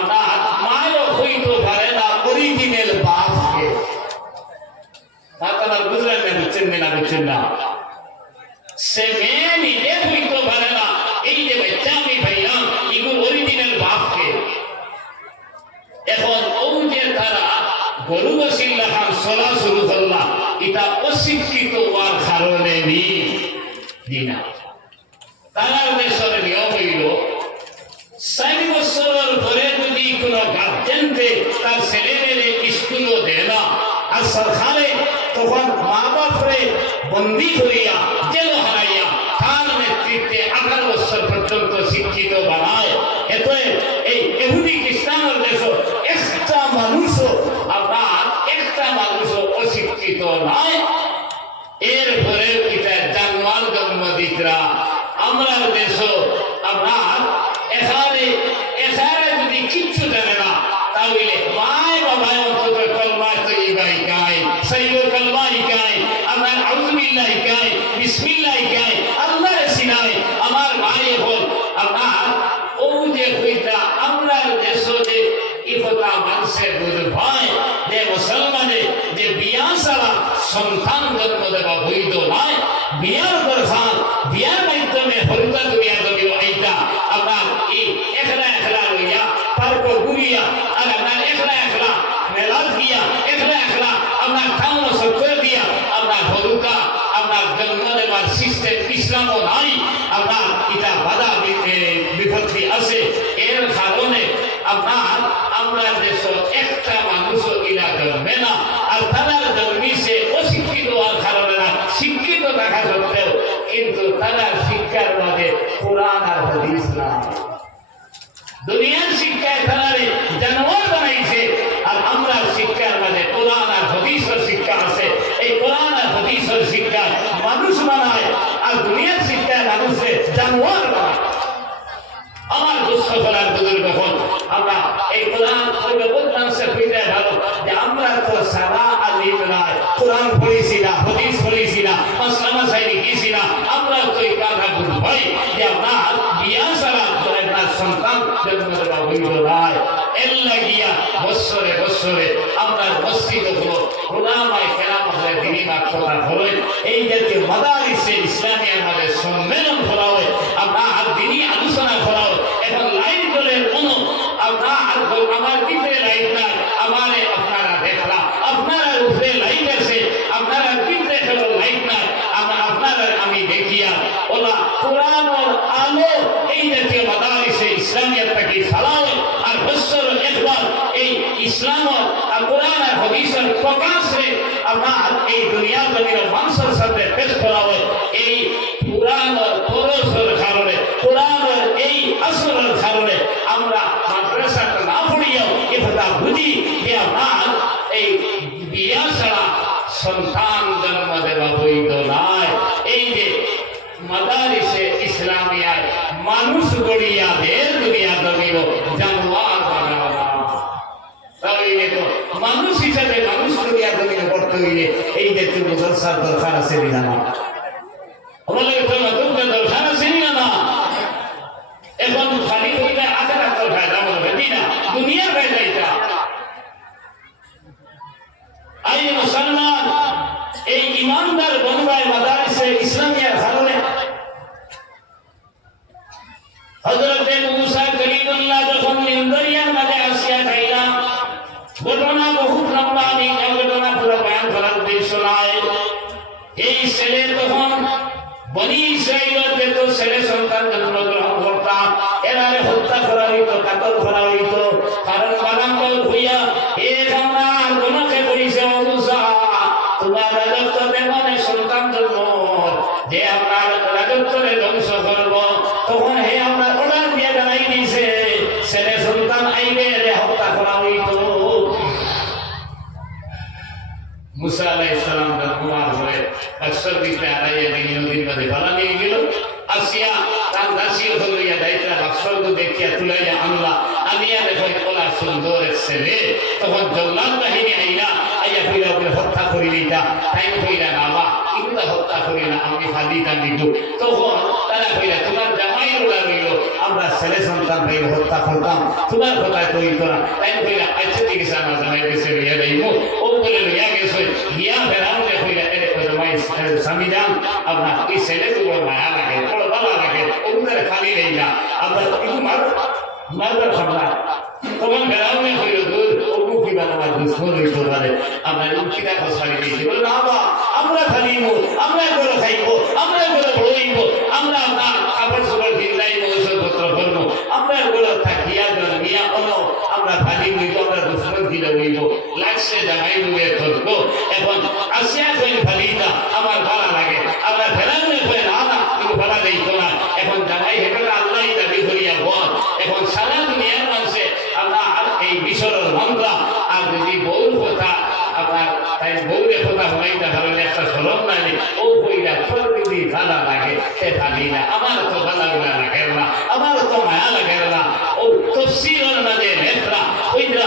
আপনার মায়েরও হইতে পারে না অরিজিনাল বাপকে। আপনার বুঝলেন না, বুঝছেন না? সে মেয়ে নিজে হইতে পারে না এই যে বাচ্চা আমি পাইলাম এগুলো অরিজিনাল বাপকে। এখন ও যে তারা গরু বসিল্লা খান চলা শুরু করলাম, এটা অশিক্ষিত হওয়ার কারণে দিনা তার দেশের নিয়ম হইল 4 বছরের পরে যদি কোন গার্জেনকে তার ছেলে মেয়ে স্কুলও দেয় না, আর সরকারে তখন মা বাপরে বন্দি করিয়া জেল হারাইয়া তার নেতৃত্বে 18 বছর পর্যন্ত শিক্ষিত বানায়। এত এই ইহুদি খ্রিস্টানের দেশ একটা মানুষও অশিক্ষিত নয়। এরপরে এটা জানোয়ার জন্মদিতরা আমরা দেশ আপনার এখানে যদি কিচ্ছু জানে না, তাহলে মায় বাবায় অন্তত কলমা তৈবা শিখায়, সাইয়্যিদ কলমা শিখায়, আপনার আউযুবিল্লাহ শিখায়, বিসমিল্লাহ শিখায়, আল্লাহ চিনায়। আমার মায়ে হল আপনার ও যে কইতা আমরা দেশ যে এই কথা মানুষের বুঝ হয় যে মুসলমানে যে বিয়া ছাড়া সন্তান জন্ম দেওয়া বৈধ নয়। বিয়ার দরকার, বিয়ার মাধ্যমে হরিতা দুনিয়া জমি এইটা আপনার এই একলা লইয়া পার্ক ঘুরিয়া আর আপনার একলা মেলাত গিয়া একলা আপনার টাউন সরকার দিয়া আপনার হরুকা আপনার জন্ম দেওয়ার সিস্টেম ইসলামও নাই। আপনার এটা বাধা বিপত্তি আছে। এর কারণে আপনার আমরা দেশ একটা মানুষও ইলা জন্মে না, আর তারা জন্মিছে অশিক্ষিত হওয়ার কারণে না, শিক্ষিত থাকা সত্ত্বেও কিন্তু তারা শিক্ষার মাঝে কোরআন আর হাদিস না। দুনিয়ার শিক্ষায় তারারে জানোয়ার বানাইছে, আর আমরা শিক্ষার মাঝে কোরআন আর হাদিসের শিক্ষা আছে। এই কোরআন আর হাদিসের শিক্ষা মানুষ বানায়, আর দুনিয়ার শিক্ষায় মানুষে জানোয়ার বানায়। আমার দুঃখ করার বুজুর্গ হল আমরা এই কোরআন বলতাম সে বুঝতে ভালো যে আমরা তো সারা আলিম নাই, কোরআন পড়েছি না, হাদিস পড়েছি না, মাসলামা সাইনি গেছি না, আমরা তো এই কথা বুঝবাই যে আপনার বিয়া ছাড়া আপনার সন্তান জন্ম দেওয়া হইল নাই। এর লাগিয়া বৎসরে আমরা মসজিদ হলো ওলামায়ে কেরাম হলে দিনী কথা হলেন এই জাতীয় মাদারিসে ইসলামিয়ার মাঝে সম্মেলন করা হয়, আপনার দিনী আলোচনা করা হয়। এখন লাইট জলের কোনো আমার ভিতরে লাইট নাই, আমারে আপনারা দেখলা, আপনারা উপরে লাইট আছে, আপনারা ভিতরে কোনো লাইট নাই, আপনারা আমি দেখিয়া ওলা কোরআন আলো এই জাতীয় মাদারিসে ইসলামিয়াতটাকে ফেলাও। আর বৎসর একবার এই ইসলাম আর কোরআন আর হাদিসের প্রকাশে আপনার এই দুনিয়ার জমির মানুষের সাথে পেশ করা হয়। এই কোরআনের পরশের কারণে, কোরআনের এই আসরের কারণে আমরা মাদ্রাসাটা না পড়িয়াও এ কথা বুঝি যে আপনার এই বিয়া ছাড়া সন্তান জন্ম দেওয়া বৈধ নয়। এই যে মাদারিসে ইসলামিয়ায় মানুষ গড়িয়া দের দুনিয়া জমির জানোয়ার বানানো। তাহলে তো মানুষ হিসাবে মানুষ দুনিয়া জমিনে পড়তে হইলে এই যে তুমি দরকার দরকার আছে না, আমাদের দরকার আছে না। এখন খালি কইলে আখের আত্মার ফায়দা বলবে না, দুনিয়ার ফায়দা এটা। আই মুসলমান এই ইমানদার বনবায় মাদারিসে ইসলামিয়ার কারণে হযরতে মুসা কলিমুল্লাহ যখন নিন্দরিয়ার মাঝে আসিয়া খাইলা, ঘটনা বহুত লম্বা, আমি ঘটনা পুরো বয়ান করার উদ্দেশ্য নয়। এই ছেলে তখন বনি ইসরাইলের যত ছেলে সন্তান জন্মগ্রহণ করতাম, এরারে হত্যা করা হইত, কাতল করা হইত। কারণ বাগাঙ্গল হইয়া এ আমরা আন্দোলনকে করিছে মুসা, তোমার রাজত্ব তেমন সন্তান জন্ম যে আপনার রাজত্বরে ধ্বংস করব। তখন হে আমরা অর্ডার দিয়ে জানাই দিছে ছেলে সন্তান আইবে রে হত্যা করা হইত। মুসা আলাইহিস সালাম জন্মার পরে অক্ষর দিতে আড়াইয়া দিন নদীর মধ্যে ভালা নিয়ে গেল। আসিয়া তার দাসী হইয়া দায়িত্ব অক্ষর দেখিয়া তুলাইয়া আনলা, আনিয়া দেখো কলা সুন্দর এক ছেলে। তখন জল্লাদ বাহিনী আইয়া ফিরা ওকে হত্যা করি দিতা, তাই কইরা বাবা এগুলা হত্যা করি না, আমি হাদি কান্দি। তখন তারা কইরা তোমার জামাই রোলা রইল, আমরা ছেলে সন্তান ভাই হত্যা করতাম তোমার কথায় তো হইতো না তাই কইলা আচ্ছা ঠিক আছে আমার জামাই গেছে লইয়া যাইব ও বলে লইয়া গেছে গিয়া ফেরাউনে কইলা এর জামাই স্বামী যান আপনার এই ছেলেগুলো মায়া লাগে বড় ভালো লাগে ওদের খালি নেই না আমরা কিন্তু মারবার খাবার তখন ফেরাউনে কইল দুধ ওগু কি বানাবার দুশ্মন হইতে পারে আমরা লুকিটা খসারি দিয়েছি বলে না বা আমরা খালিব আমরা করে খাইব আমরা করে বড়ইব আমরা আপনার কাপড় চোপড় কিনলাইব ওষুধপত্র করবো আমরা করে থাকিয়া জন্মিয়া কোনো আমরা খালি হইব আমরা দুশ্মন কিনে হইব লাগছে জামাই ডুবে করবো এখন আসিয়া কইন খালিটা আমার ভালো লাগে আমরা ফেরাউনে কই না না কিন্তু ভালো দিত না এখন জামাই হেঁটে আল্লাহ দাবি করিয়া বল এখন সারা দুনিয়ার মানুষে আমরা এই মিশরের মন্ত্রা আর যদি বউর কথা আপনার তাই বউরের কথা হইতে পারলে একটা সরম লাগে ও কইরা তোর যদি ভালো লাগে সে ভাবি না আমার তো ভালো লাগে না আমার তো মায়া লাগে না ও তফসিরের মাঝে নেত্রা ওইটা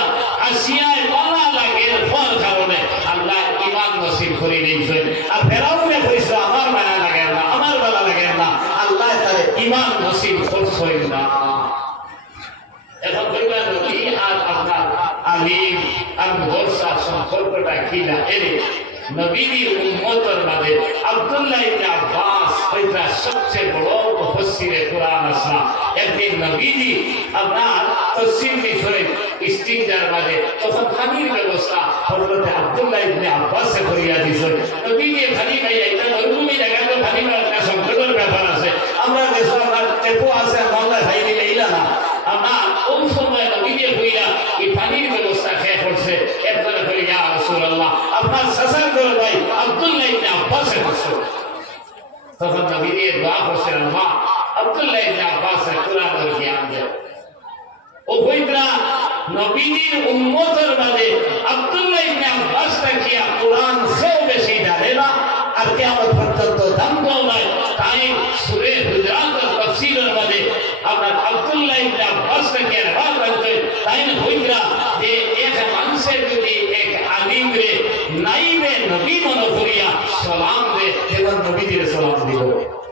আসিয়ায় ভালো লাগে ফল কারণে আল্লাহ ইমান নসিব করে দিয়েছে আর ফেরাউনে কইছে আমার মায়া লাগে না আমার ভালো লাগে না আল্লাহ তার ইমান নসিব করছেন না এখন কইবার নবী আর আপনার আলিম আর ভরসা সম্পর্কটা কি না এর নবীর উম্মতের মাঝে আব্দুল্লাহ ইবনে আব্বাস ওইটা সবচেয়ে বড় মুফাসসিরে কুরআন আসা একদিন নবীজি আপনার তাফসীর বিষয়ে ইস্তিনজার মাঝে তখন পানির ব্যবস্থা হযরত আব্দুল্লাহ ইবনে আব্বাসে করিয়া দিয়েছে নবীজি পানি ভাই এটা মরুভূমি জায়গায় তো পানি একটা সংকটের ব্যাপার আছে আমরা দেশ আমার টেপো আছে বাংলা ভাই দিলে ইলা না আমরা ওই সময় নবীজি হইলা এই পানির ব্যবস্থা খেয়ে করছে একবার বলে ইয়া রাসূলুল্লাহ আপনার সাসার করে ভাই আব্দুল্লাহ ইবনে আব্বাসে করছে তখন নবীজি দোয়া করছেন আল্লাহ আব্দুল্লাহ ইবনে আব্বাসে কুরআনের জ্ঞান দেন ও কইরা নবীজির উম্মতের মাঝে আব্দুল্লাহ ইবনে আব্বাস তাকিয়া কুরআন সেও বেশি জানে না আর কিয়ামত পর্যন্ত দাম নাই তাই সূরা হুজুরাতের তাফসীরের মাঝে আপনার আব্দুল্লাহ ইবনে আব্বাস তাকিয়া রাত করতে তাই না কইরা যে এক মানুষের যদি এক আলিম রে নাইবে নবী মনে করিয়া সালাম দে যেমন নবীজির সালাম দিব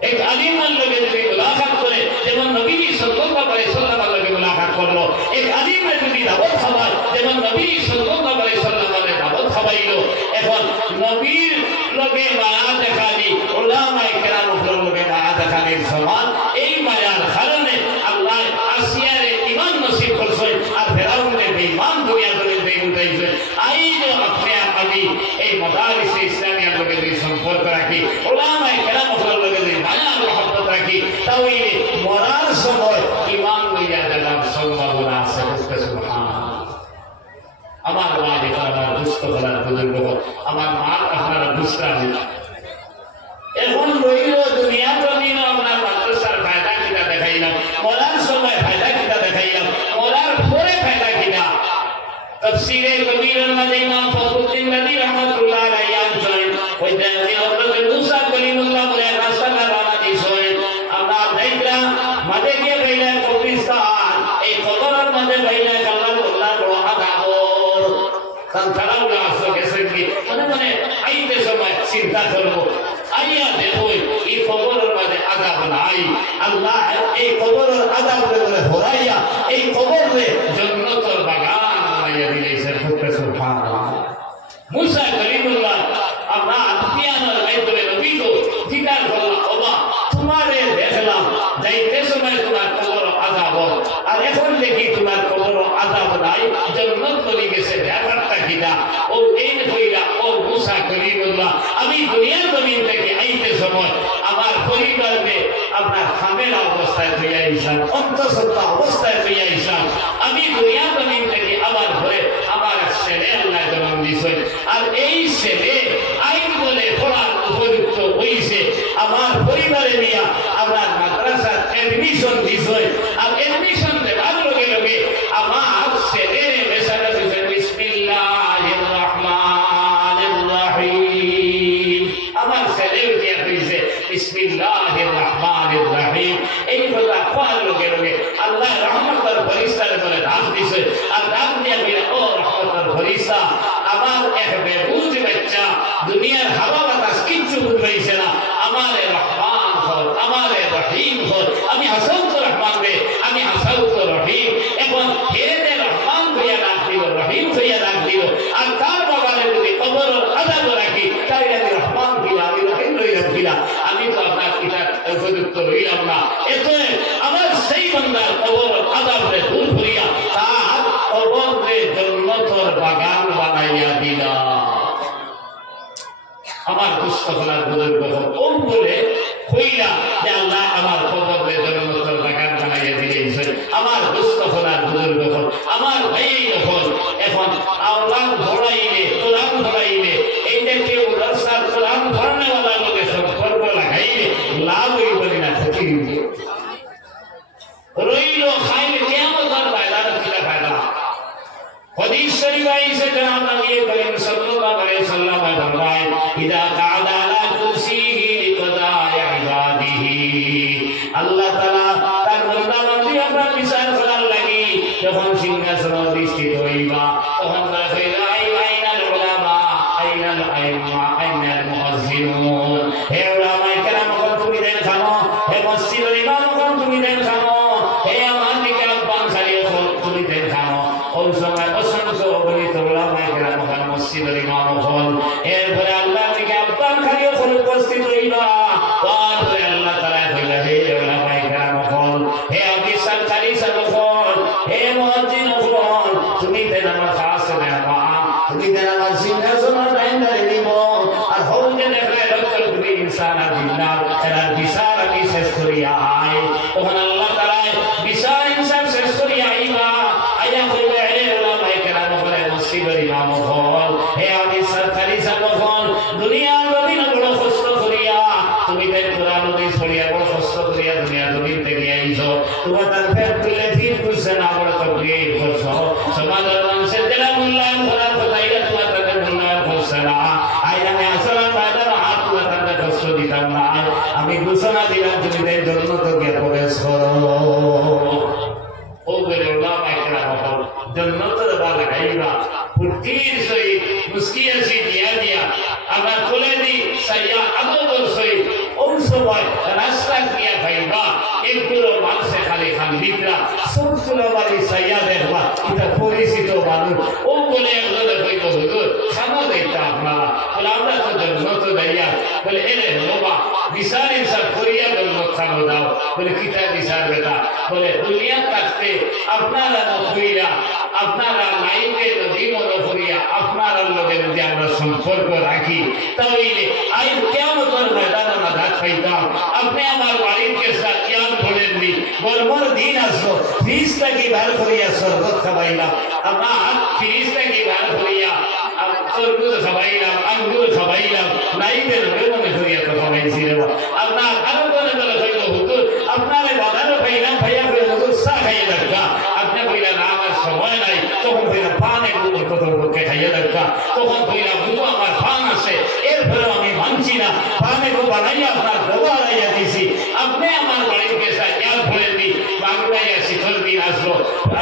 এক আলিমের লগে যদি মুলাকাত করে যেমন নবীজি সাল্লাল্লাহু আলাইহি ওয়াসাল্লামের লগে মুলাকাত করলো এক আলিমের যদি দাওয়াত খাওয়ায় যেমন নবীজি সাল্লাল্লাহু আলাইহি ওয়াসাল্লামের দাওয়াত খাওয়াইলো এখন নবীর লগে মায়া দেখালি উলামায়ে কেরামের লগে মায়া দেখালির সমান এই মায়ার কারণে আল্লাহ আসিয়ারে ঈমান নসিব করছেন আর ফেরাউনে বেঈমান দুনিয়া করে উঠাইছে আইজ আপনি আমি এই মাদারিসে ইসলামিয়ার লগে যদি সম্পর্ক রাখি উলামায়ে কেরামের লগে যদি মায়া মহব্বত রাখি তাহলে মরার সময় ঈমান লইয়া যাওয়ার সম্ভাবনা আছে সুবহানাল্লাহ আমার মালিক আমার দুষ্ট করার বুজুর্গ আমার মা আপনারা বুঝতে এখন রইল দুনিয়া প্রদিন আমরা মাদ্রাসার ফায়দা কিনা দেখাইলাম মরার সময় ফায়দা কিনা দেখাইলাম মরার পরে ফায়দা কিনা তাফসীরে কবিরের মাঝে ইমাম ফখরুদ্দিন রাজি রাহমাতুল্লাহ আলাইহি আনছেন ওই যে হযরত মুসা কলিমুল্লাহ বলে রাসূলুল্লাহ রানা দিছেন আমরা দেখলা মাঝে গিয়ে বাইলা কবরিস্তান এই কবরের মাঝে বাইলা আল্লাহ বড় আযাব কারণ তারাও না আসো গেছে কি মানে আইতে সময় চিন্তা করবো আইয়া দেখো এই কবরের মাঝে আযাব নাই আল্লাহ এই কবরের আযাব করে হরাইয়া এই কবরে জান্নাতের বাগান বানাইয়া দিয়েছেন সুবহানাল্লাহ মুসা কলিমুল্লাহ আমরা আতিয়ানোর মাধ্যমে নবী তো স্বীকার করলাম ওবা তোমারে দেখলাম যাইতে সময় তোমার কবর আযাব আর এখন দেখি তোমার কবর আযাব নাই জান্নাত চলে গেছে ব্যাপারটা কিনা ও এই কইরা ও মুসা কলিমুল্লাহ আমি দুনিয়ার জমিন থেকে আইতে সময় আমার পরিবারকে আপনার খামেলা অবস্থায় হইয়া ইসলাম অন্তঃসত্ত্বা অবস্থায় হইয়া ইসলাম আমি দুনিয়ার জমিন থেকে আবার ঘরে আমার ছেলে আল্লাহ জন্ম দিয়েছেন আর এই ছেলে আইন বলে পড়ার উপযুক্ত হইছে আমার পরিবারে নিয়ে আমার মাদ্রাসার এডমিশন দিয়েছেন আর এডমিশন দেওয়ার লগে লগে আমার ছেলের মেসারা দিয়েছেন বিসমিল্লাহির রহমানির রহিম আমার ছেলে উঠিয়া কইছে বিসমিল্লাহির রহমানির রহিম এই কথা কোয়ার লগে লগে আল্লাহ রহমতের ফেরেশতার বলে ডাক দিছে আর ডাক দিয়া বলে ও রহমতের ফেরেশতা আমার এক বেবুজ বাচ্চা দুনিয়ার হাওয়া বাতাস কিচ্ছু বুঝাইছে না আমারে রহমান হল আমারে রহিম হল আমি হাসান রহমান রে রইলাম না। এত আমার সেই বান্দার কবর আযাবরে দূর করিয়া তার কবরে জান্নাতের বাগান বানাইয়া দিলা। আমার দুঃস্থলার গুলোর কথা কোন বলে কইলা যে আল্লাহ আমার কবরে জান্নাতের বাগান বানাইয়া দিয়েছেন। আমার দুঃস্থলার গুলোর কথা আমার ভাই যখন এখন আল্লাহ ধরাইলে কোরআন ধরাইলে এইটা কেউ রাস্তার কোরআন ধরনেওয়ালা লোকের সম্পর্ক লাগাইলে লাভ হইব না, ক্ষতি হইব। রইল খাইলে কিয়ামত আর ফায়দা না ফায়দা। حدیث شریف سے جناب نبی کریم صلی اللہ علیہ وسلم نے فرمایا اذا قعد على کرسیہ لقضاء عباده আল্লাহ তাআলা তার বান্দা বান্দি আপনার বিচার করার লাগি যখন সিংহাসন অধিষ্ঠিত হইবা তখন রাখেলা আইনাল উলামা আইনাল আইম্মা আইনাল মুয়াজ্জিনুন। হে উলামায়ে কেরাম তুমি দেখানো, হে মসজিদের ইমাম তুমি দেখানো, হে আমার দিকে আহ্বান ছাড়িয়ে তুমি দেখানো। ওই সময় অসংখ্য অগণিত উলামায়ে কেরাম মসজিদের ইমাম হন। এরপরে আল্লাহ থেকে আহ্বান ছাড়িয়ে উপস্থিত হইবা। তারপরে আল্লাহ তাআলা কইলা হে উলামায়ে কেরাম হন, হে হাদিসের খালিসা হন, হে মুয়াজ্জিন হন, তুমি দেন আমার খাসে নেবা, তুমি দেন আমার সিংহাসন দাঁড়িয়ে দিব। আর হৌজে দেখলে ডক্টর তুমি ইনসান আর জিন্নাত এরা বিচার আমি শেষ করিয়া আয়। তখন আল্লাহ তাআলা বিচার ইনসান শেষ করিয়া আইবা। আইয়া কইবে হে উলামায়ে কেরাম হন, মসজিদের ইমাম হন, হে হাদিসের খালিসা হন, দুনিয়ার জমিন বড় কষ্ট করিয়া তুমি দেন কোরআন হাদিস পড়িয়া বড় কষ্ট করিয়া দুনিয়ার জমিন থেকে আইছো। তোমার তার ফের তুলে দিন বুঝছে না বড় তকবীর করছো। সমাজের মানুষের যারা মূল্যায়ন করার কথা এটা তোমার তাদের মূল্যায়ন করছে না। আইনামে আসলাম বাইদার হাত তুলে তাদের কষ্ট দিতাম না। আমি ঘোষণা দিলাম তুমি দেন জন্য তো গিয়ে প্রবেশ করো। ও বলে উলামায়ে কেরাম হন জান্নাতের বাগান গাইবা ফুটির সহিত মুস্কিয়াসি দিয়া দিয়া আবার কোলে দি সাইয়া আদবর সহিত ওই সময় রাস্তা দিয়া খাইবা। একগুলো মানুষে খালি খান বিকরা সবগুলো বাড়ি সাইয়া দেখবা এটা পরিচিত মানুষ। ও বলে একজনে কইব হুজুর খানা দেখতে আপনারা বলে আমরা তো জান্নাত দাইয়া বলে এনে বাবা বিচার ইনসাফ করিয়া জান্নাত খানো দাও। বলে কিতা বিচার বেটা বলে দুনিয়া থাকতে আপনারা নকইরা আপনারা নাইতে জীবন করিয়া আপনারা লোকের যদি আমরা সম্পর্ক রাখি তাহলে আই কিয়ামতের ময়দানে না দাঁত পাইতাম। আপনি আমার বাড়ির কেসা কিয়াম করেননি বর্বর দিন আসলো ফিরিস্তা কি বার করিয়া শরবত খাওয়াইলাম, আমার ফিরিস্তা কি বার করিয়া তরমুজ খাওয়াইলাম, আঙ্গুর খাওয়াইলাম, নাইবের বেমনে করিয়া তো খাওয়াইছি রে। আপনার আরো করে বলে কইল হুজুর আপনারে বাজারে পাইলাম ভাইয়া করে হুজুর চা খাইয়ে দেখা। আপনি কইলা না আমার সময় নাই। তখন কইলা পানে গুলো কত লোকে খাইয়ে দেখা। তখন কইলা বুবু আমার পান আছে এরপরে আমি মানছি না, পানে গো বানাইয়া আপনার গোবা লাইয়া দিছি। আপনি আমার বাড়ির পেশা ইয়াদ ভরেননি বাংলায় শীতল দিন আসলো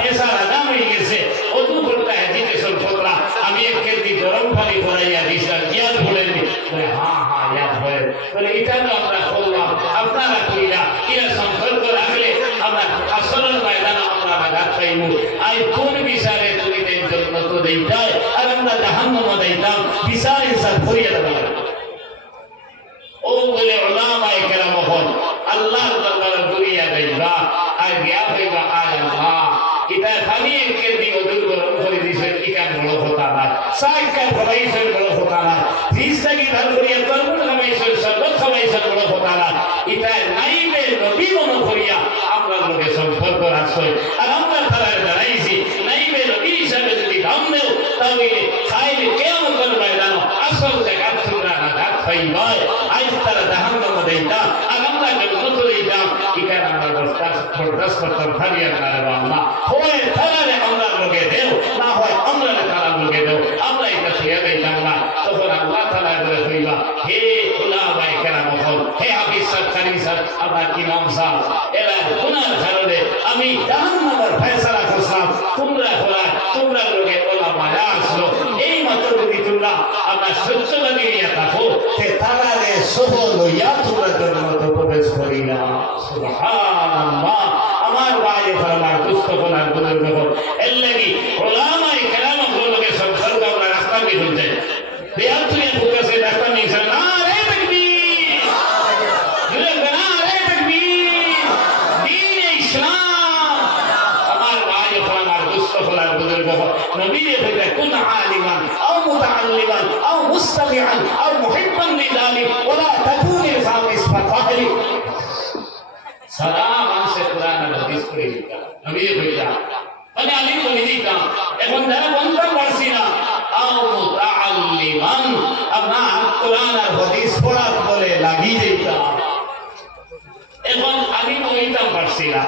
এসা রাজা হয়ে গেছে অদু করতে এজিটেশন করলা আমি এক কেজি গরম পানি ভরাইয়া দিছিলাম ইয়াদ ভরেননি। হ্যাঁ হ্যাঁ ইয়াদ ভরেন বলে এটা তো আমরা করলাম আপনারা কইলা এরা সম্পর্ক রাখলে আমরা আসলের ময়দানে আপনারা রাত পাইব। আই কোন বিচারে তুমি দেন জন্য তো দেইতাই আর আমরা জাহান্নামে দেইতাম বিচার ইনসাফ করিয়া দেব। ও বলে উলামায়ে কেরাম হন আল্লাহর দরবারে দুনিয়া যাইবা আর গিয়া হইবা আয় আল্লাহ এটা খালি এক কেজি ওদের গরম করে দিয়েছেন ইকান বড় কথা না, সাইকার খাওয়াইছেন বড় কথা না, ফিসটাকে ধার করিয়া তরমুজ খাওয়াইছেন শরবত খাওয়াইছেন বড় কথা না। এটা নাইবে নবী মনে করিয়া আমরা লোকে সম্পর্ক রাখছে আর আমরা তারা দাঁড়াইছি নাইবে নবী হিসাবে যদি দাম দেও তাহলে খাইলে কিয়ামতের ময়দানে আসল জায়গা তোমরা না দাঁত পাইবা। আজ তারা জাহান্নামে দেইতা আর আমরা জান্নাতে দেইতাম। ইকান আমরা বরদাস্ত করতাম ভারী আল্লাহ আল্লাহ হয় তারারে আমরা লোকে দেও না হয় আমরা তারা লোকে দেও আমরা এটা ছেড়ে দিতাম না। তখন আল্লাহ তাআলা বলে কইবা হে উলামায়ে কেরাম হন, হে হাফিজ সাহেব কারি সাহেব আমার ইমাম সাহেব এরা গুনার কারণে আমি জাহান্নামের ফয়সালা করলাম তোমরা করা তোমরা লোকে ওলামায়ে আসলো। এই মাত্র যদি তোমরা আমরা সত্যবাদী নিয়ে থাকো তে তারারে সবল হইয়া তোমরা জান্নাতে প্রবেশ করিলা। সুবহানাল্লাহ। আমার ভাই আমার দুস্থ কোনার বুজুর্গ মুস্তাফার বুজুর্গ নবী হইতে কুন আলিমান আও মুতাআল্লিমান আও মুস্তামিআন আও মুহিব্বান লিযালিক ওয়ালা তাকুনিল খামিস ফাতাহলি সারা মানুষের কোরআন আর হাদিস পড়ে দিতা নবী হইতা মানে আমি বলে দিতাম এখন যারা বলতে পারছি না আও মুতাআল্লিমান আমরা কোরআন আর হাদিস পড়ার বলে লাগি যেতাম এখন আমি বলতাম পারছি না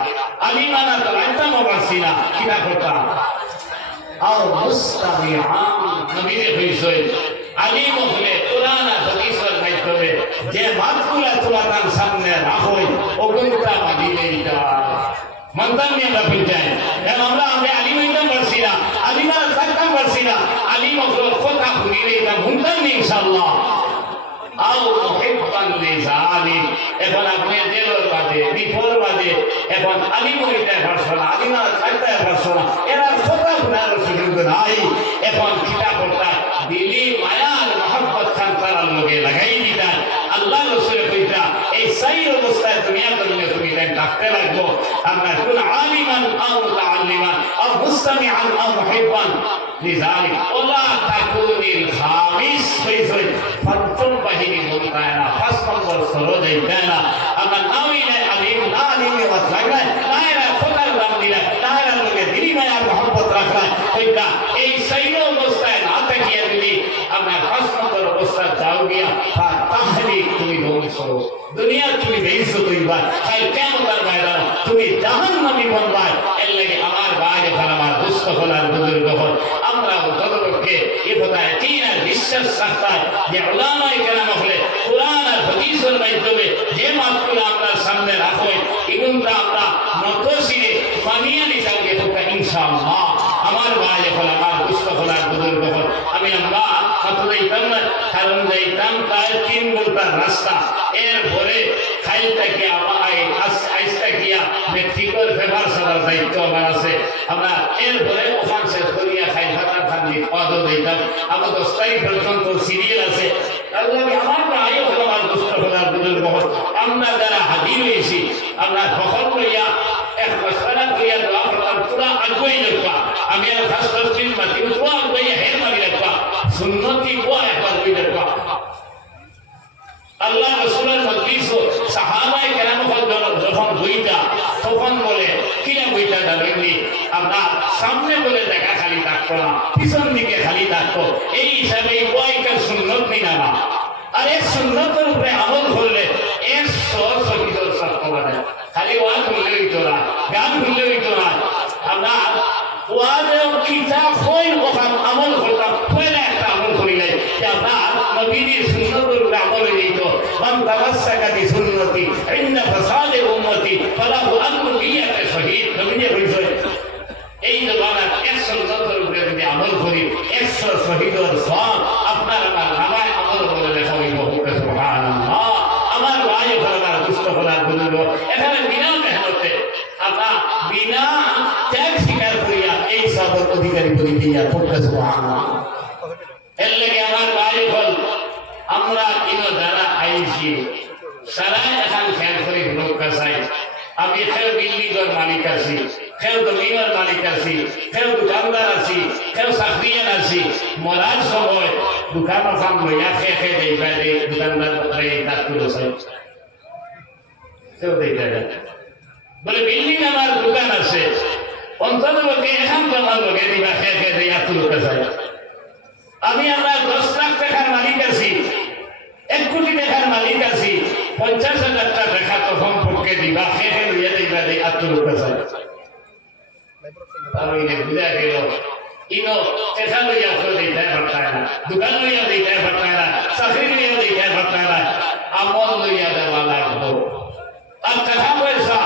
আমি মানা তো রাখতাম পারছি না কিনা করতাম আও মুস্তামিআন নবী হইছে আলী মহলে কোরআন আর হাদিসের মাধ্যমে যে মাতকুলা তোমার সামনে রাখই ওগুলা মানি দেইতা মানতাম নিয়ে আমরা বুঝাই কারণ আমরা আলী হইতাম পারছি না আলী না থাকতাম পারছি না আলী মহলের কথা ভুলিলে এটা ভুলতাম না ইনশাআল্লাহ আও মুহিব্বান লিযালিক এখন আপনি দেলোর বাদে বিফর বাদে এখন আলী হইতে পারছো না আলী না থাকতে পারছো না এরা কথা ভুলার সুযোগ নাই এখন কিতাব পড়তা দিলি মায়ার মহব্বত খান তার লগে লাগাই দিতা আল্লাহ রাসূল কইতা এই সাইর অবস্থায় দুনিয়া করলে তুমি তাই ডাকতে লাগবো আমরা কোন আলিমান আও মুতাআল্লিমান আও মুস্তামিআন আও মুহিব্বান লিযালিক ওয়ালা তাকুনিল খামিস কইছে পঞ্চম বাহিনী বলতা না পাঁচ নম্বর সরো দেইতা না আমরা নামিলে আলিম না আলিমে ওয়াজ লাগায় নাইরা খোদার নাম দিলা নাইরা লগে দিলি মায়ার মহব্বত রাখলা কইতা এই সাইর অবস্থায় না তাকিয়ে দিলি আমরা পাঁচ নম্বর অবস্থা যাও গিয়া তাহলে তুমি ধ্বংস দুনিয়া তুমি বেইছো তুইবা কাল কিয়ামতের ময়দানে তুমি জাহান্নামী বনবা এর লাগি আমার ভাই আমার দুষ্ট হলার বুজুর্গ হল আমরা তদপক্ষে এই কথা ইয়াকিন আর বিশ্বাস রাখতে যে উলামায়ে কেরাম হলে কোরআন আর হাদিসের মাধ্যমে যে মাতগুলো আমরা সামনে রাখই এগুলো আমরা নতশিরে মানিয়ে নিতে হবে ইনশাআল্লাহ আমার ভাই হল আমার দুষ্ট হলার বুজুর্গ হল আমি আমরা মাত্র যাইতাম না কারণ যাইতাম তার 3 ঘন্টার রাস্তা এরপরে খাইলটা কি আইসটা গিয়া মেক্সিকোর ফেভার সাদার দায়িত্ব আমার আছে আমরা এরপরে ওখান শেষ করিয়া খাই ফাটার খান্দি পদও দিতাম আমার 10 তারিখ পর্যন্ত সিরিয়াল আছে আমার ভাই হল আমার দুষ্ট হলার বুজুর্গ হল আমরা যারা হাজির হয়েছি আমরা কখন লইয়া এক মশলা করিয়া দোয়া করতাম পুরা আগুই রাখবা আমি আর খাস করছি মাতি পুরা আগুই হের মারি রাখবা সুন্নতি পুরা একবার হয়ে রাখবা আল্লাহ রাসূলের মজলিস সাহাবায়ে কেরাম যখন বইটা তখন বলে কিরা বইটা জানেননি আমরা সামনে বলে দেখা খালি থাকতো না পিছন দিকে খালি থাকতো এই হিসাবে বইকার সুন্নত নিনা না আর এই সুন্নতের উপরে আমল করলে এর সর সকিত সব করা যায় খালি ওয়াজ বললে হইতো না গান বললে হইতো না আমরা ওয়াজে কিতাব হই ওখান আমল করতাম পয়লা একটা আমল করিলে যে আমরা নবীর সুন্নতের উপরে আমল হইত মান তামাসসাকা বিসুন্নতি ইন্না ফাসাদে উম্মতি ফালাহু আনবিয়াতে শহীদ নবীজি বলেছেন এই জমানার 100 সুন্নতের উপরে যদি আমল করি 100 শহীদের সওয়াব আপনার আমার নামায় আমল করে লেখা হইব সুবহানাল্লাহ আমার ভাই ভাইরা দুষ্ট হলার বুজুর্গ এখানে বিনা মেহনতে আমরা বিনা ত্যাগ স্বীকার করিয়া এই সবের অধিকারী বলি দিয়া পড়তে সুবহানাল্লাহ এর লাগে আমার ভাই বল আমরা ইনো দ্বারা আইছি সারা এখন খেয়াল করি লোক কাছাই আমি খেল বিল্ডিংয়ের মালিক আছি খেল জমিনের মালিক আছি খেল দোকানদার আছি খেল চাকরিয়ান আছি মরার সময় দোকান ওখান লইয়া খেয়ে দেই পাই দোকানদার ডাক্তার চাই কেউ দেই বলে বিল্ডিং আমার দোকান আছে অন্তত এখন তোমার লোকে দিবা খেয়ে দেই এত লোক চাই আমি আমরা 10 লাখ টাকার মালিক আছি 1 কোটি টাকার মালিক আছি 50,000 টাকা তখন পক্ষে দিবা খেয়ে লইয়া দিবা দেই এত লোক চাই আমি বুঝা গেল ইনো টাকা লইয়া দিতে পারতায় না দোকান লইয়া দিতে পারতায় না চাকরি লইয়া দিতে পারতায় না আমল লইয়া দেওয়া লাগবো আর টাকা পয়সা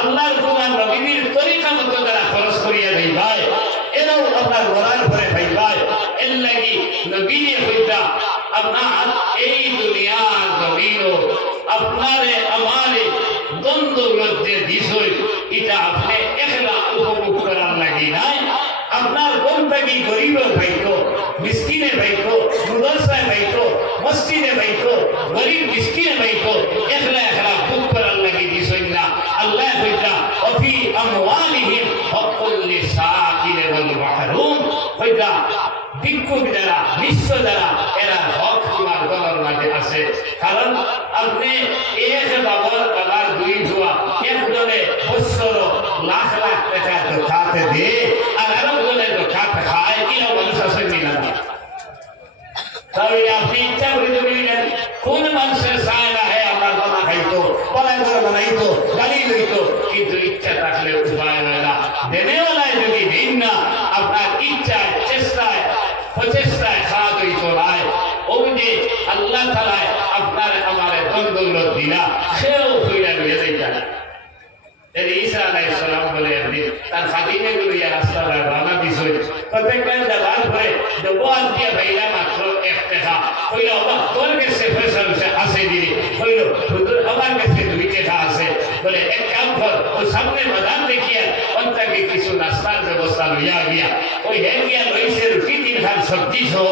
আল্লাহর কোরআন নবীর তরিকা মতো যারা খরচ করিয়া দেই ভাই এরাও আপনার গলার ঘরে পাই ভাই এর লাগি নবীনে হইতা আপনার এই দুনিয়া জমিন আপনারে আমারে দ্বন্দ্ব মধ্যে বিষয় এটা আপনি একলা উপভোগ করার লাগি নাই আপনার কোনটাকে গরিব ভাইতো মিসকিনে ভাইতো মুদরসায় ভাইতো মসজিদে ভাইতো গরিব মিসকিনে ভাইতো একলা একলা ভোগ করার লাগি বিষয় না আল্লাহ কইতা অফি আমওয়ালিহিম হকুল লিসাইল ওয়াল মাহরুম হইতা ভিক্ষুক যারা নিঃস্ব যারা এরা হক তোমার গলার মাঝে আছে কারণ আপনি এক বাবার দুই ভুয়া একজনে বৎসর লাখ লাখ টাকা তো খাতে দিয়ে আর আরেকজনে তো খাতে খায় এরা মানুষ আছে মিলা না তাহলে আপনি ইচ্ছা করে দেবেন কোন মানুষের চায় না হয় আপনার বানা খাইতো পলাই করে বানাইতো গালি লইতো কিন্তু ইচ্ছা থাকলে উপায় হয় না দেনেওয়ালায় যদি দিন না আপনার ইচ্ছায় চেষ্টায় প্রচেষ্টায় খাওয়া তৈরি চলায় ওই যে আল্লাহ তালায় আপনার আমার দ্বন্দ্ব দিনা সেও হইয়া নিয়ে যাই ঈসা আলাইহিস সালাম বলে একদিন তার খাদিমে গুলিয়া রাস্তায় রানা দিছই প্রত্যেকবার যাবার পরে জবান দিয়ে ভাইলা মাত্র এক টাকা কইল বাবা তোর কাছে পয়সা আছে দিদি কইল হুজুর আমার কাছে 2 টাকা আছে বলে এক কাম কর ওই সামনে বাজার দেখিয়া অন্তকে কিছু নাস্তার ব্যবস্থা লইয়া গিয়া ওই হেন গিয়া লইছে রুটি 3 খান সবজি সহ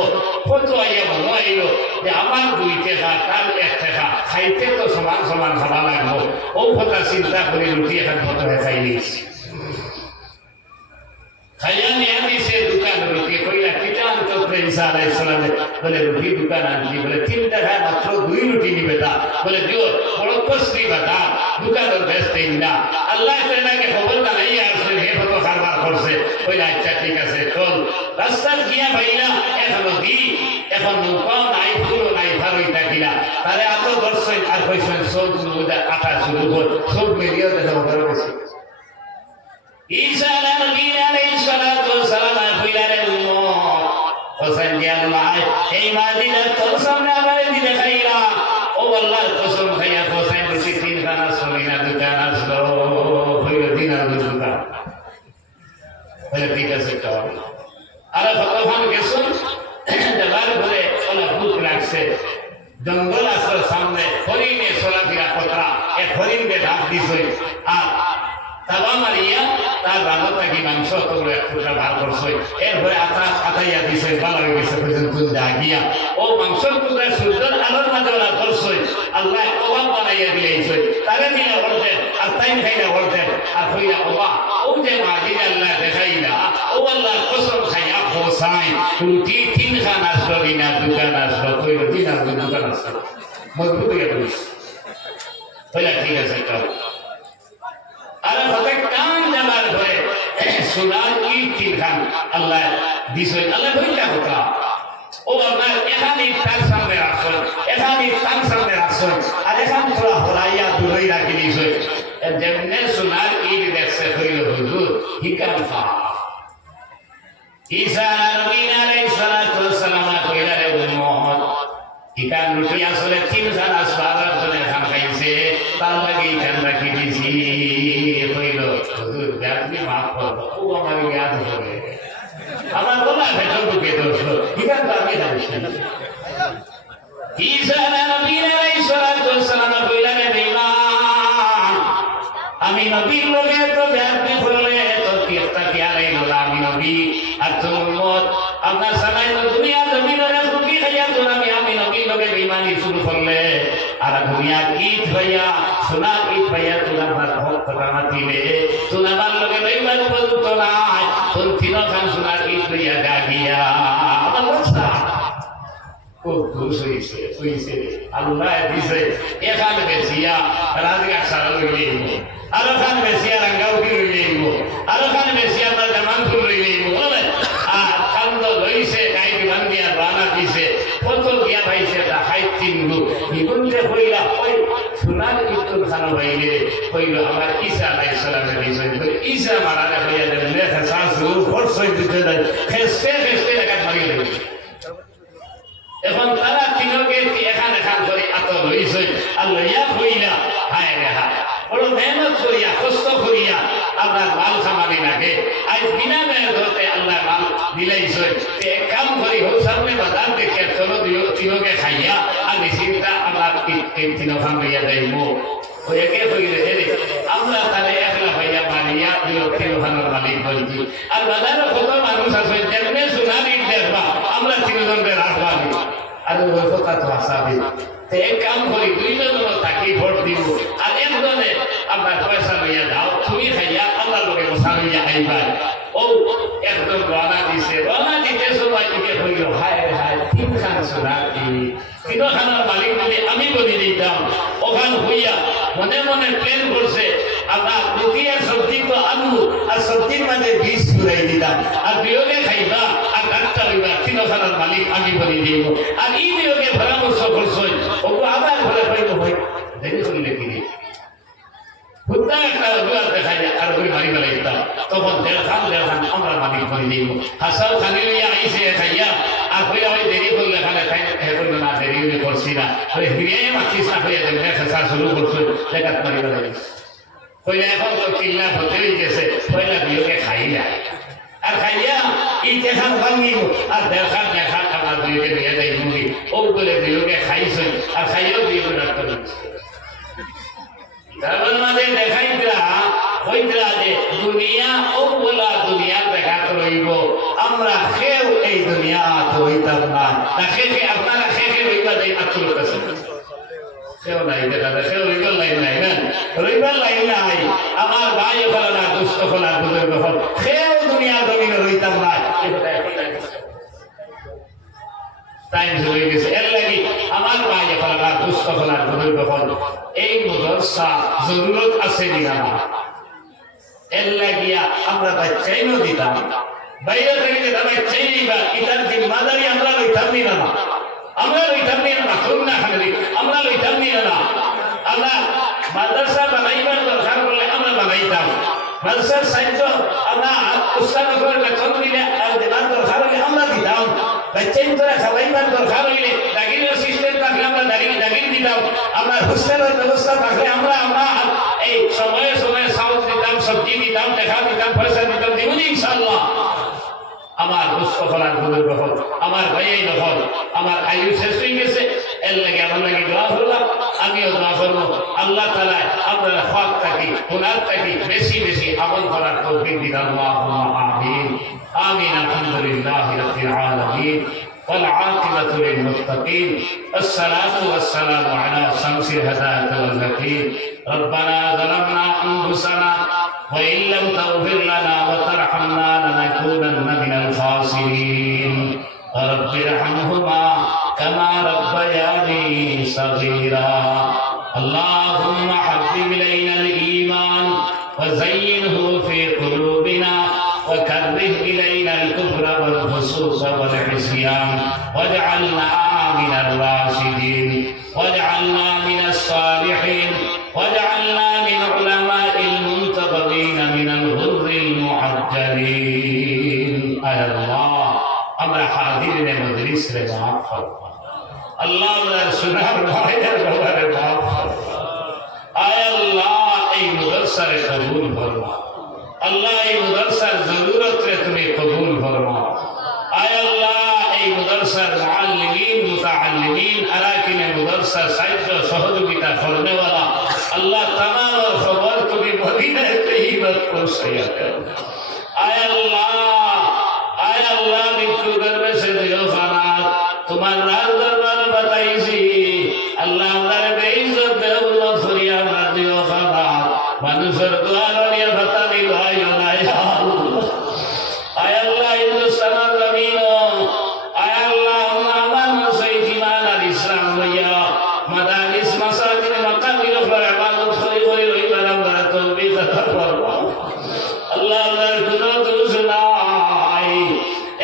কত আইয়া মনে আইল যে আমার 2 টাকা তার 1 টাকা খাইতে তো সমান সমান খাওয়া লাগবো ও কথা চিন্তা করে রুটি এখন কত খাই নিয়েছি খাইয়া নিয়ে দিছে দোকান রুটি কইলা কিটান চক্রে ঈসা আলাইহিস সালামে বলে রুটি দোকান আনলি বলে 3 টাকা মাত্র 2 রুটি নিবে তা বলে দিও বড় কষ্টি বাতা দোকানের ব্যস্ত না আল্লাহ তাআলাকে খবর জানাই আসছে হে কত কারবার করছে কইলা আচ্ছা ঠিক আছে চল রাস্তা গিয়া ভাইলা এখন নৌকা নাই ফুলো নাই ভালোই থাকিলা তারে এত দর্শন আর কইছেন সব মুদা কাটা শুরু কর সব মিলিয়ে দেখা ভালো বেশি ঈসা আলাইহিস সালাতু ওয়াস সালাম কইলারে উম্মত হোসেন জি আল্লাহ এই মাদিনা তোর সামনে আমারে দিলে খাইরা ও আল্লাহর কসম খাইয়া হোসেন রুটি 3 খানা সমিনা দোকান আসলো হইল দিনার দোকান বলে ঠিক আছে খাও আর কতক্ষণ গেছুন যাবার পরে ওলা ভূত লাগছে জঙ্গল আসলো সামনে হরিণে চলাফেরা কতরা এক হরিণকে ডাক দিছে আর তাবা মারিয়া তার রান্না থাকি মাংস তোমরা এক টুকরা বার করছো এরপরে আতাইয়া দিছে ভালো হয়ে গেছে পর্যন্ত গিয়া ও মাংসর টুকরা সূর্যের আলোর মাঝে ওরা করছোই আল্লাহ কবাব বানাইয়া দিয়েছে তারা দিলে বলতেন আর তাই খাইলে বলতেন আর হইলা কবা ও যে মাঝির আল্লাহ দেখাইলা ও আল্লাহ কসম খাইয়া হোসাই রুটি 3 খান আসলো দিনার দোকান আসলো কইল দিনার দোকান আসলো মজবুত হয়ে বলিস হইলা ঠিক আছে চল আর হতে কান যাবার পরে সোনার ইট 3 খান আল্লাহ দিছে আল্লাহ কইলা কথা ও আপনার এখানে তার সামনে রাখছেন এখানে তার সামনে রাখছেন আর এখান তোরা হলাইয়া দূরেই রাখি দিছে যেমনে সোনার ইট দেখছে হইল হুজুর হিকাম ফা ঈসা আলাইহিস সালাতু ওয়াস সালাম কইলা রে উম্মত হিকাম রুটি আসলে 3 খান আসবার জন্য খান খাইছে তার লাগি খান রাখি দিছি হইল হুজুর আপনি মাফ করো ও আমার ইয়াদ হবে আমার বলা ভেতর ঢুকে দোষ হিকাম তো আমি জানি ঈসা আলাইহিস সালাতু ওয়াস সালাম কইলা রে বেঈমান আমি নবীর লগে তো ব্যাপী করলে তো কিরতা কি আলাইলো আমি নবী আর তোমার আপনার সানাই দুনিয়া জমিনের রুটি খাইয়া তো আমি নবীর লগে বেঈমানি শুরু করলে আর দুনিয়া ঈদ ভাইয়া সোনা ঈদ ভাইয়া তোমার হক কথা মাতিলে তোমার লগে বেঈমান বলতো না কোন তিন খান সোনার ঈদ ভাইয়া গাগিয়া আমার বলছা খুব খুশ হয়েছে আল্লাহ দিছে এখানে বেশিয়া রাজিকা সারা লইলেইব আর ওখানে বেশিয়া রাঙ্গাউটি লইলেইব আর ওখানে বেশিয়া তার জামানপুর লইলেইব বলে আর কান্দ লইছে গাইড বান্ধিয়া রানা দিছে কত গিয়া পাইছে দেখাই চিনলু নিগুঞ্জে হইলা ওই সোনার ইতুল খানো বাইরে হইল আমার ঈসা আলাইহিস সালামের দিছে ঈসা মারা হইয়া দেন লেখা শাশুর খরচই দিতে দেন খেস্তে লাগাত মারিয়ে দেবে এখন তারা তিনকে এখানে খান করে এত লইছে আর লইয়া হইলা হায় রে হায় বড় মেহনত করিয়া কষ্ট করিয়া আপনার মাল খামারি লাগে আজ বিনা মেহনতে আল্লাহ মাল দিলাইছে এক কাম করি হোক সামনে বাজার দেখে চলো তিনকে খাইয়া আর নিশ্চিন্তা আমার তিন খান লইয়া যাইব একে হইলে হেরে আমরা তাহলে একলা ভাইয়া মানিয়া তিন খানের মালিক বলছি আর বাজারে কত মানুষ আছে যেমনি সোনার ইট দেখবা আমরা 3 জনের রাখবা আর ওই কথা তো আসাবি এক কাম করি 2 জন থাকি ভোট দিব আর একজনে আপনার পয়সা লইয়া যাও তুমি খাইয়া আল্লাহ লোকে বসা লইয়া আইবা ও একদম রওনা দিতে সময় দিকে হইল হায় হায় তিনখান সোনাকি তিনখানার মালিক যদি আমি বলে দিতাম ওখান হইয়া মনে মনে প্লেন করছে আমরা রুটি আর সবজি তো আনবো আর সবজির মাঝে বীজ ঘুরাই দিতাম আর বিয়োগে খাইবা আর ডাক্তার হইবা তিনখানার মালিক আমি বলে দিব আর এই বিয়োগে পরামর্শ করছই ওকে আবার ঘরে পাইব হয় দেরি করলে কি হুদ্দা একটা অজুহাত দেখা যায় আর ওই মারি বেলাইতাম তখন দেড় খান আমরা মালিক করে দিব হাসাও খানি লইয়া আইসে খাইয়া আর হইয়া ওই দেরি করলে খানে খাই করলো না দেরি উনি করছি না ওই হিরিয়ে মাখিস না হইয়া দেবে খেসা শুরু করছো দেখাত মারি বেলাই কইলে এখন তো চিল্লা হতেই গেছে কইলা বিয়োগে খাইলা আর খাইয়া এই দেখান ভাঙিব আর দেখান আমার বিয়োগে নিয়ে যাই মুড়ি ও বলে বিয়োগে খাইছে আর খাইয়াও বিয়োগে ডাক্তার তারপর মাঝে দেখাইতরা হইতরা যে দুনিয়া ও বলা দুনিয়ার দেখা রইব আমরা কেউ এই দুনিয়া তো হইতাম না খেয়ে আপনারা খেয়ে রইবা দেয় আত্মুর কাছে কেউ নাই দেখা কেউ রইবার লাইন নাই না রইবার লাইন নাই আমার ভাই ফলা না দুষ্ট ফলা বুজুর্গ ফল কেউ দুনিয়া জমিনে রইতাম না টাইম হয়ে গেছে এর লাগি আমার ভাই ফলা দুষ্ট ফলা বুজুর্গ ফল এই মদরসা জরুরত আছে দিনা এর লাগিয়া আমরা বাচ্চাইও দিতাম বাইরে থেকে বাচ্চাই নিবা ইতার জিম্মাদারি আমরা লইতাম না আমরা লইতাম না খুব না খালি আমরা লইতাম না আমরা মাদ্রাসা বানাইবার দরকার করলে আমরা বানাইতাম মাদ্রাসার সাহিত্য আমরা উস্তাদ করে বেতন দিলে আর দেবার দরকার হলে আমরা দিতাম বাচ্চাই তোরা খাওয়াইবার দরকার হইলে দাগিরের সিস্টেম থাকলে আমরা দাগির দিতাম আমরা হোস্টেলের ব্যবস্থা থাকলে আমরা এই সময়ে সময়ে চাউল দিতাম সবজি দিতাম দেখা দিতাম পয়সা দিতাম দেবুন ইনশাআল্লাহ আমার দুষ্ট ফলার ভুলের দখল আমার ভাইয়ের দখল আমার আয়ু শেষ হয়ে গেছে এর লাগে আমার লাগে দোয়া করলাম আমিও দোয়া করবো আল্লাহ তাআলা আপনারা হক থাকি গুনাহ থাকি বেশি বেশি আমল করার তৌফিক দিন আল্লাহুম্মা আমিন আমিন আলহামদুলিল্লাহি রাব্বিল আলামিন والعاقبة للمتقين الصلاة والسلام على شمس الهداية واليقين ربنا ظلمنا أنفسنا وإن لم تغفر لنا وترحمنا لنكونن من الخاسرين رب ارحمهما كما ربياني صغيرا اللهم حبب إلينا الإيمان وزينه في قلوبنا وكره إلينا الكفر والفسوق والعصيان واجعلنا من الراشدين واجعلنا من الصالحين واجعلنا من علماء المنتخبين من الغر المعجلين أي الله أمر حاضرين مجلس رماء الله أمر سنار مائر رماء أي الله أي مدرسة قبول فرما আল্লাহ এই মাদ্রাসার জরুরত রে তুমি কবুল ফরমাও আয় আল্লাহ এই মাদ্রাসার মুআল্লিমিন মুতাআল্লিমিন আরাকিন মাদ্রাসার সাহায্য সহযোগিতা করনেওয়ালা আল্লাহ तमाम খবর তুমি মদিনা তৈয়বা পৌঁছায়া দাও আয় আল্লাহ মৃত্যু গর্ভে সে দিও ফানাত তোমার রাজ দরবার বাতাইছি আল্লাহ আমাদের বেইজ্জত দেও না সরিয়া না দিও ফানাত মানুষের দোয়া লড়িয়া ভাতা দিল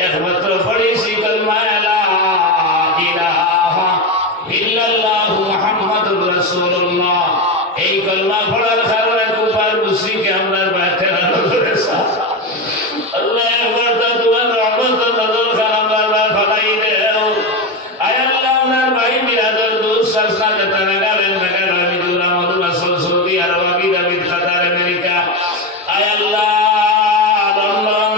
একমাত্র পড়েছি কলমা লা ইলাহা ইল্লাল্লাহু মুহাম্মাদুর রাসূলুল্লাহ এই কলমা পড়ার কারণে কুফার মুশরিক আমরা বাতের নজরে আল্লাহ একবার তোমার রহমত নজর খারাপ বারবার ফলাই দেও আয় আল্লাহ আপনার ভাই মিরাজের দোষ শাসনা যেতে গেলেন মেঘালয় মিজোরাম অরুণাচল সৌদি আরব আবিধাবি কাতার আমেরিকা আয় আল্লাহ লন্ডন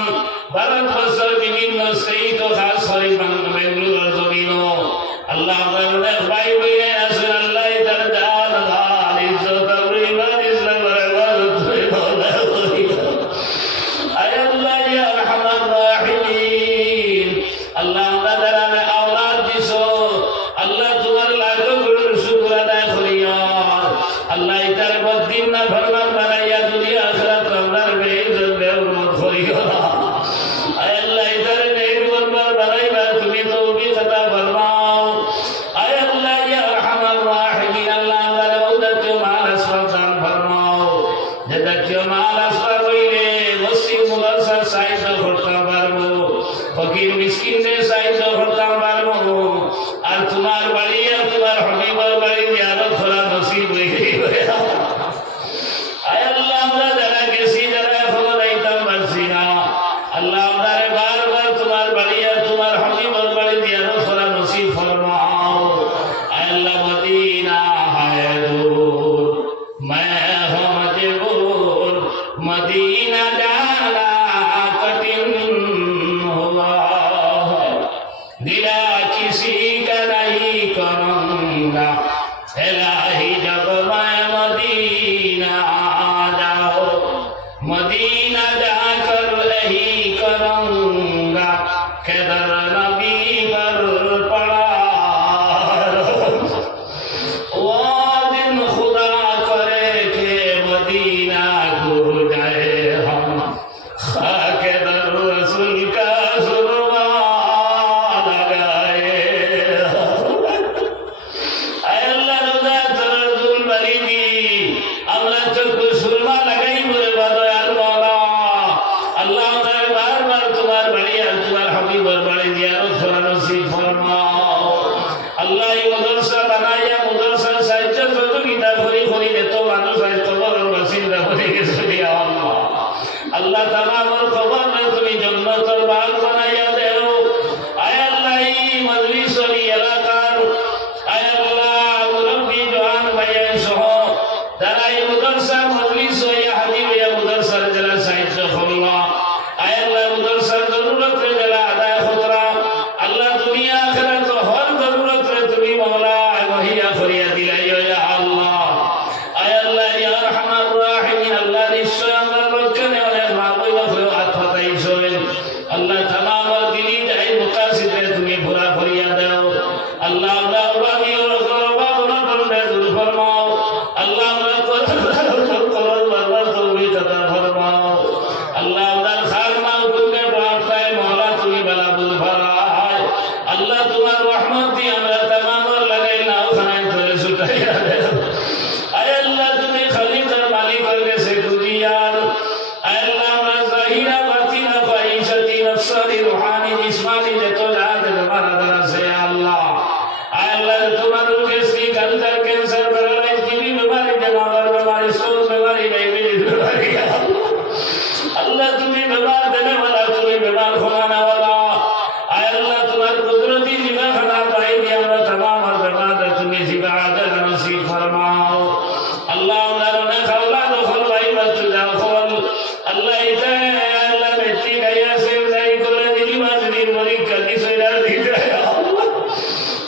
ভারতবর্ষের বিভিন্ন স্টেট ও খাস করে বেঙ্গালুরুর জমিন আল্লাহ আপনার ভাই বইয়ে আসেন আল্লাহ তার জান মাল ইজ্জত ইমান ইসলাম আয় আল্লাহ ইয়া আরহামার রাহিমিন আল্লাহ আমাদের আওলাদ দিছো আল্লাহ তোমার লাখো কোটি শুকর আদায় করিয়া আল্লাহ তার বদিন না ফরমান বানাইয়া দুনিয়া আখিরাত আমরার বেইজ্জত বেউরমত করিও না ফকির মিসকিনদের সাহায্য করতাম পারবো আর তোমার বাড়ি আর তোমার হবিবার বাড়ি জিয়ারত করা নসিব হয়ে গেল আয় আল্লাহ আমরা যারা গেছি যারা এখনো যাইতাম পারছি না আল্লাহ আমরা বারবার তোমার বাড়ি আর তোমার হবিবার বাড়ি জিয়ারত করা নসিব ফরমাও আয় আল্লাহ মদিনা হায় দূর मैं हूँ मजबूर मदीना जाना कठिन हुआ दिला किसी का नहीं करूँगा इलाही जब मैं मदीना जाओ मदीना जाकर यही करूँगा केदर नबी पर पड़ा मदीना को जाए हम खाके दर रसूल का सुरमा लगाए अल्लाह रोजा तर रसूल बली दी আমরা চোখ সুরমা লাগাই বলে বাদয়াল মাওলা আল্লাহ তাআলা বারবার তোমার বাড়ি আর তোমার হাবিবের বাড়ি জিয়ারত করা নসিব ফরমাও আল্লাহ এই মাদ্রাসা বানায়া মাদ্রাসার সাহায্য সহযোগিতা করি করি এত মানুষ আর তোমার বাসিন্দা হয়ে গেছে ইয়া আল্লাহ আল্লাহ তামামের কবর তুমি জান্নাতের বাগ বানায়া দেও আয় আল্লাহ এই মজলিসের এলাকার আয় আল্লাহ মুরব্বি জওয়ান ভাইয়ের সহ যারা এই মাদ্রাসা মজলিস হইয়া হাজির হইয়া মাদ্রাসার যারা সাহায্য করলো আয় আল্লাহ মাদ্রাসার জরুরত যারা আদায় করা আল্লাহ দুনিয়া আখিরাত হর জরুরত তুমি মাওলা মুহিয়া করিয়া দিলাই ইয়া আল্লাহ আয় আল্লাহ ইয়া আরহামার রাহিমিন আল্লাহ নিশ্চয় আমার পক্ষে অনেক মাবুই বফরে আত্মাতাই শোনেন আল্লাহ তামাম দিলি যাই মুকাসিদে তুমি পুরা করিয়া দাও আল্লাহ আমরা অভাবী ও করবা গুনাহগারে দূর ফরমাও আল্লাহ আমরা করল বারবার তওবা দাতা ফরমাও আল্লাহ আমরা খারমা হুকুমে প্রার্থনায় মাওলা তুমি বালা বুল ফরায় আল্লাহ তোমার রহমত দিয়ে আমরা তামাম লাগাই নাও খানায় ধরে ছুটাইয়া দাও আয় আল্লাহ তুমি খালিকার মালিকের কাছে দুনিয়ার আয় আল্লাহ আমরা জাহিরা বাতিনা ফাইশাতি নফসানি রুহানি জিসমানি যত জাত বেমার আছে আল্লাহ আয় আল্লাহ তোমার কাছে কালজার ক্যান্সার প্যারালাইজ টিবি বেমারি দেমাগের বেমারি স্ট্রোক বেমারি ডায়াবেটিস বেমারি আল্লাহ তুমি বেমার দেনে वाला তুমি বেমার খোলানা वाला আয় আল্লাহ তোমার কুদরতি জিবা খানা পাই দিয়ে আমরা तमाम বেমার তুমি জিবা আদর নসিব ফরমাও আল্লাহ আমরা না খাওলা দখল ভাই বাচ্চু দাও খল আল্লাহ এটা আল্লাহ বেটি গায়া সে দাই করে দিলি মাজদিন পরীক্ষা কি সইরা দিতে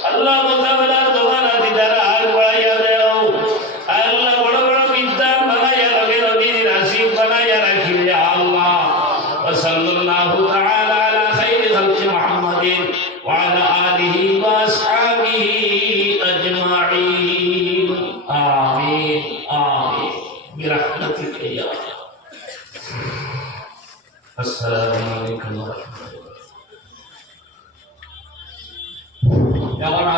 আল্লাহ মোতাবেলা দোকানা দিদারা আর বড়াইয়া দেও আল্লাহ বড় বড় বিদ্যান বানাইয়া লগে নদীর রাশিদ বানাইয়া রাখি ইয়া আল্লাহ وصلى الله تعالى على خير خلق محمد وعلى آله وأصحابه أجمعين آمين آمين برحمتك يا الله السلام عليكم ورحمة الله